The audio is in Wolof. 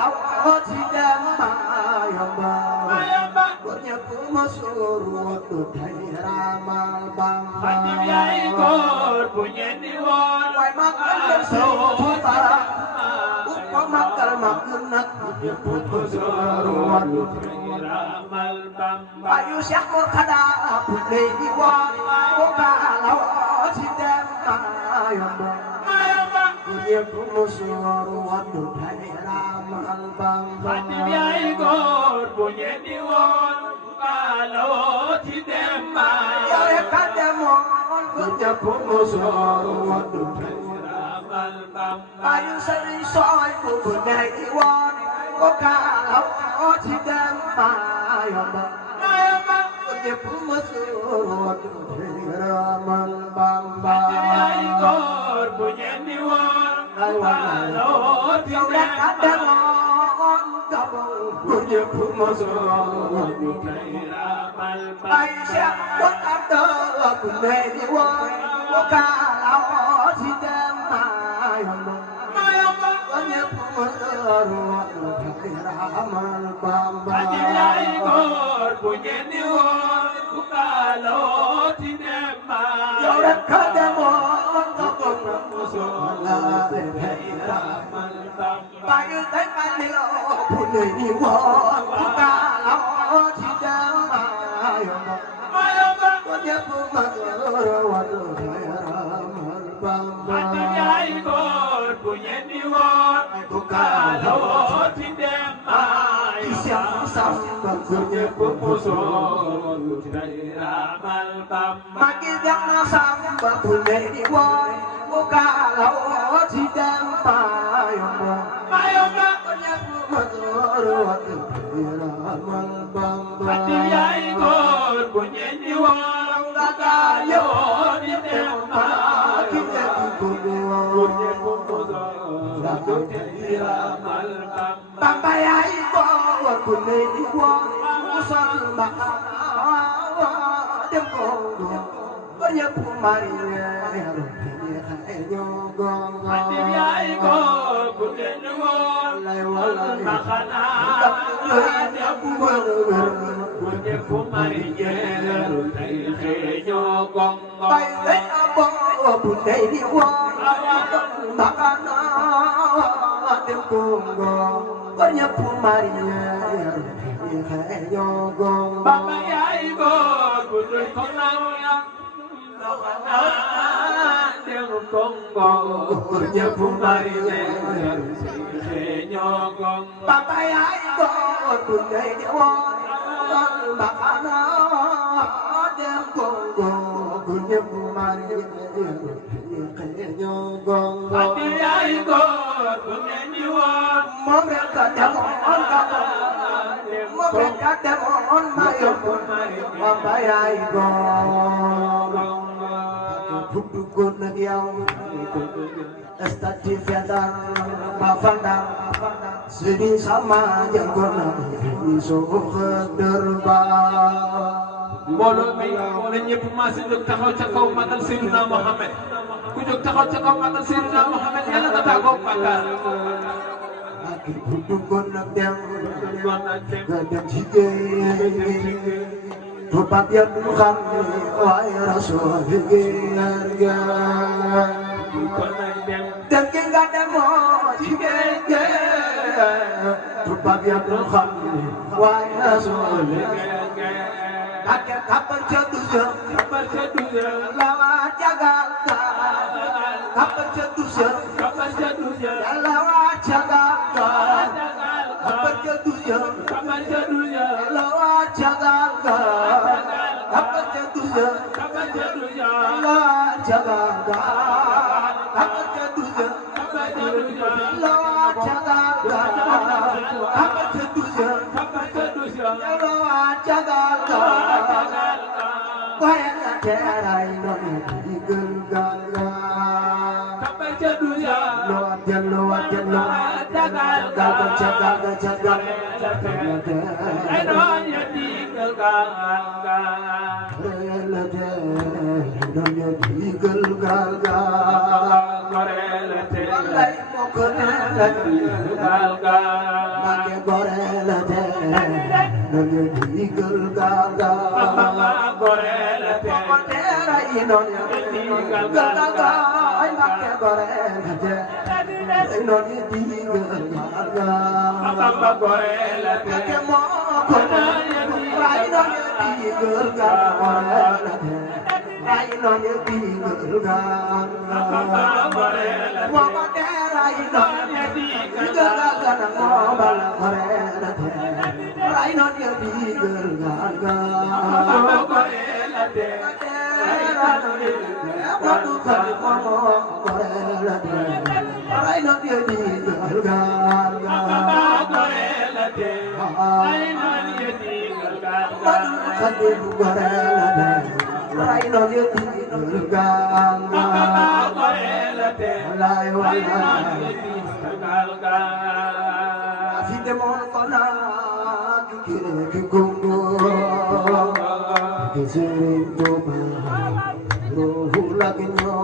law ci dem mayamba gornya ku masur waktu ramal bang Hadim yaay góor bu ñeenti woon way makal Tuuba ko makal nak ñëpp ko sooru waktu ramal Bamba bayu Cheikh Murtada bu lay woon ko law ci dem mayamba gornya ku masur waktu ramal bang Hadim yaay góor bu ñeenti woon kaloo ci dem yow rek a demoon gornya ku masur waktu ramal Bamba bayu Sëriñ Sooy bu lay woon ko law ci dem mayamba ñëpp mësul ramal Bamba Hadim yaay góor bu ñeenti woon kaloo ci yow rek a demoon Gabon ñëpp mësul ramal Bamba ay Cheikh Murtada bu lay woon ko law ci dem mayamba ñëpp mësul ramal Bamba Hadim yaay góor bu ñeenti woon kaloo ci dem yow rek a demoon Gabon ramal Bamba bayu tay Falilu bu lay woon ko law ci dem mayamba ñëpp mësul ramal Bamba Hadim yaay góor bu ñeenti woon kaloo ci dem ñëpp musoon ramal Bamba magi jama samba bu lay woon ko law ci dem mayamba ñëpp mësul ramal Bamba Hadim yaay góor bu ñeenti woon kaloo ci dem ñëpp musoon ramal Bamba Bamba yaay góor bu lay woon musal ma dem ko ñëpp mari Hadim yaay góor bu ñeenti woon maxana dem bu ñëpp mari ñeeru tey xeeñoo gongo bay lay abo bu lay woon makana dem ko ñëpp mari Bamba yaay góor bu dul ko naw ya maxana dem gongo ñëpp mari ñeeru tey xeeñoo gongo Bamba yaay góor bu lay woon makana dem ko ñëpp mari Hadim yaay góor bu ñeenti woon moom rek a demoon moom rek a demoon Bamba yaay góor bu duggoon nag yow stade Faidherbe ma fandar Sëriñ sama jàngoon na soo xëdër ba mbooloo mi na ñëpp maasi jóg taxaw ca kaw magal Seydina Mohamed ku jóg taxaw ca kaw magal Seydina Mohamed yàlla nga tàggoo bàkkaar ak bu duggoon nag dem nga dem ci géej tubaab ya du xam ne waaye rasul liggéeyal ga dem gi nga demoo ci géej tubaab ya du xam ne waaye rasul liggéeyal ga ak kapal ca duja la waa jagal ga kapal ca duja la waa jagal ga kapal ca duja la waa jagal ga kapal ca duja la waa jagal ga kapal ca duja la waa jagal ga kapal ca duja la waa jagal ga waaye na teeray noonu digal gal ga loo jallo gal ga jagal ay doon ya digal digal gal ga korelete wallaay moo ko gal ga la te nañu digal gaga gore la te ko te ray non ya digal gaga ay Mbakke gore la te non ya digal gaga Bamba gore la te Mbakke mo ko ray non ya digal gaga la te ray non ya digal gaga gore la te mo ko te ray non ya digal gaga na mo bal gore la te ray non ya digal gaga gore la te Wadu kali mo gore la te ray non ya digal gaga gore la te ray non ya digal gaga Wadu kali gore la te ray non ya digal gaga gore la te Walai walai gaga Fide mon kona kikire kikungo Kizuri toba Ruhu laginyo